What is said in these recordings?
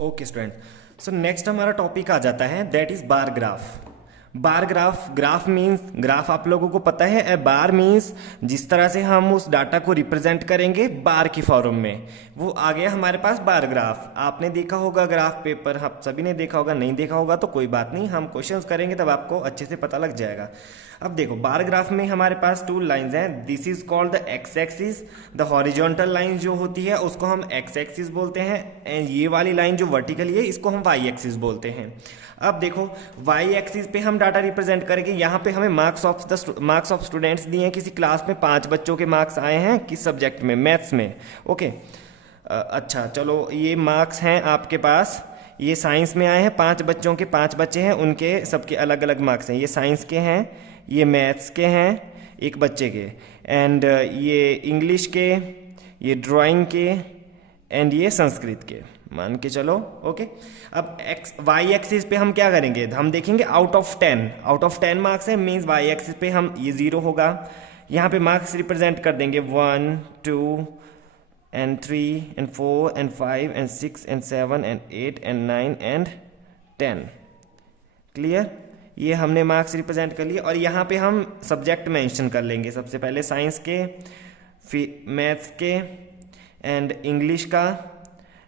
Okay student, so next हमारा topic आ जाता है that is bar graph. Bar graph, graph means, graph आप लोगों को पता है, ए बार मीन्स जिस तरह से हम उस डाटा को रिप्रेजेंट करेंगे बार की फॉर्म में, वो आ गया हमारे पास बार ग्राफ। आपने देखा होगा ग्राफ पेपर, आप सभी ने देखा होगा, नहीं देखा होगा तो कोई बात नहीं, हम क्वेश्चंस करेंगे तब आपको अच्छे से पता लग जाएगा। अब देखो बार ग्राफ में हमारे पास टू लाइंस हैं, this is called the x axis. The horizontal line जो होती है उसको हम एक्स एक्सिस बोलते हैं, एंड ये वाली लाइन जो वर्टिकली है इसको हम वाई एक्सिस बोलते हैं। अब देखो वाई एक्सिस पे हम डाटा रिप्रेजेंट करेंगे, यहाँ पे हमें मार्क्स ऑफ स्टूडेंट्स दिए हैं, किसी क्लास में 5 बच्चों के मार्क्स आए हैं किस सब्जेक्ट में, मैथ्स में। ओके अच्छा चलो, ये मार्क्स हैं आपके पास, ये साइंस में आए हैं, 5 बच्चों के 5 बच्चे हैं, उनके सबके अलग अलग मार्क्स हैं। ये साइंस के हैं, ये मैथ्स के हैं एक बच्चे के, एंड ये इंग्लिश के, ये ड्राइंग के, एंड ये संस्कृत के, मान के चलो। ओके अब एक्स वाई एक्सिस पे हम क्या करेंगे, हम देखेंगे आउट ऑफ 10 मार्क्स है, मीन्स वाई एक्सिस पे हम ये 0 होगा, यहाँ पे मार्क्स रिप्रेजेंट कर देंगे 1 2 and 3 and 4 and 5 and 6 and 7 and 8 and 9 and 10। Clear, ये हमने मार्क्स रिप्रेजेंट कर लिए। और यहाँ पे हम सब्जेक्ट मेंशन कर लेंगे, सबसे पहले साइंस के, फिर मैथ्स के, एंड इंग्लिश का,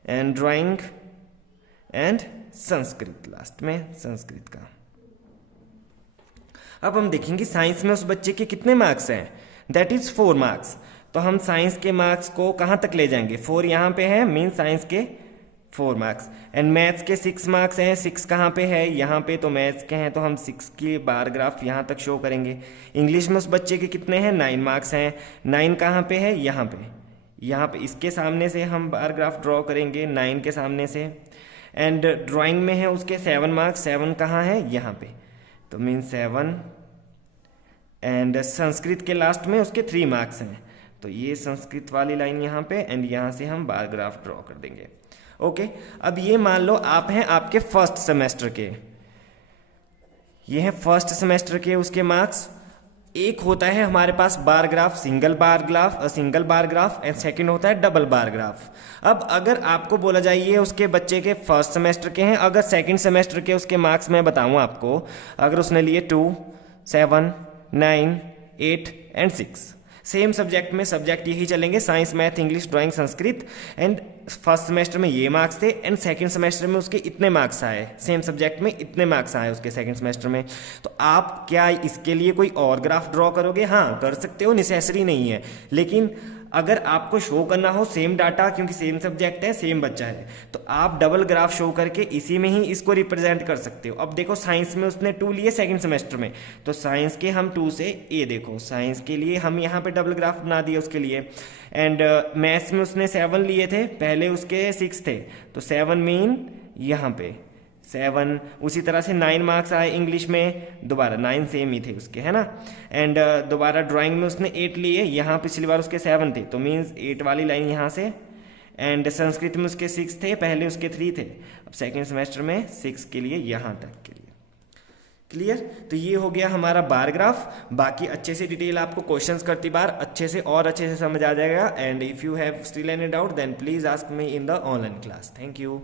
and drawing, and Sanskrit, last में संस्कृत का। अब हम देखेंगे साइंस में उस बच्चे के कितने मार्क्स हैं, दैट इज 4 मार्क्स। तो हम साइंस के मार्क्स को कहाँ तक ले जाएंगे, 4 यहाँ पे है, मीन साइंस के 4 मार्क्स, एंड मैथ्स के 6 मार्क्स हैं, 6 कहाँ पे है, यहाँ पे, तो मैथ्स के हैं तो हम 6 की बार ग्राफ यहाँ तक शो करेंगे। इंग्लिश में उस बच्चे के कितने हैं, 9 मार्क्स हैं, 9 कहाँ पे है, यहाँ पे इसके सामने से हम बार ग्राफ ड्रॉ करेंगे, 9 के सामने से। एंड ड्राइंग में है उसके 7 मार्क्स, 7 कहाँ है, यहाँ पे, तो मीन 7। एंड संस्कृत के लास्ट में उसके 3 मार्क्स हैं, तो ये संस्कृत वाली लाइन यहाँ पे, एंड यहाँ से हम बार ग्राफ ड्रॉ कर देंगे। ओके अब ये मान लो आप हैं आपके फर्स्ट सेमेस्टर के, ये है फर्स्ट सेमेस्टर के, उसके मार्क्स। एक होता है हमारे पास bar graph, single bar graph, and second होता है डबल बार ग्राफ। अब अगर आपको बोला जाए ये उसके बच्चे के फर्स्ट सेमेस्टर के हैं, अगर सेकंड सेमेस्टर के उसके मार्क्स मैं बताऊं आपको, अगर उसने लिए 2 7 9 8 एंड 6, सेम सब्जेक्ट में, सब्जेक्ट यही चलेंगे, science math English drawing Sanskrit, and first semester में ये मार्क्स थे, एंड सेकंड सेमेस्टर में उसके इतने मार्क्स आए, सेम सब्जेक्ट में इतने मार्क्स आए उसके सेकंड सेमेस्टर में। तो आप क्या इसके लिए कोई और ग्राफ ड्रॉ करोगे, हाँ कर सकते हो, नेसेसरी नहीं है, लेकिन अगर आपको शो करना हो सेम डाटा, क्योंकि सेम सब्जेक्ट है, सेम बच्चा है, तो आप डबल ग्राफ शो करके इसी में ही इसको रिप्रेजेंट कर सकते हो। अब देखो साइंस में उसने 2 लिए सेकंड सेमेस्टर में, तो साइंस के हम 2 से, ये देखो साइंस के लिए हम यहाँ पे डबल ग्राफ बना दिए उसके लिए। एंड मैथ्स में उसने 7 लिए थे, पहले उसके 6 थे, तो 7 मीन यहाँ पे 7, उसी तरह से 9 मार्क्स आए इंग्लिश में, दोबारा 9 सेम ही थे उसके, है ना। एंड दोबारा ड्राइंग में उसने 8 लिए, यहाँ पिछली बार उसके 7 थे, तो मीन्स 8 वाली लाइन यहाँ से। एंड संस्कृत में उसके 6 थे, पहले उसके 3 थे, अब सेकेंड सेमेस्टर में 6 के लिए, यहाँ तक के लिए। क्लियर, तो ये हो गया हमारा बार ग्राफ। बाकी अच्छे से डिटेल आपको क्वेश्चंस करती बार अच्छे से समझ आ जाएगा। And if you have still any doubt then please ask me in the online class. Thank you.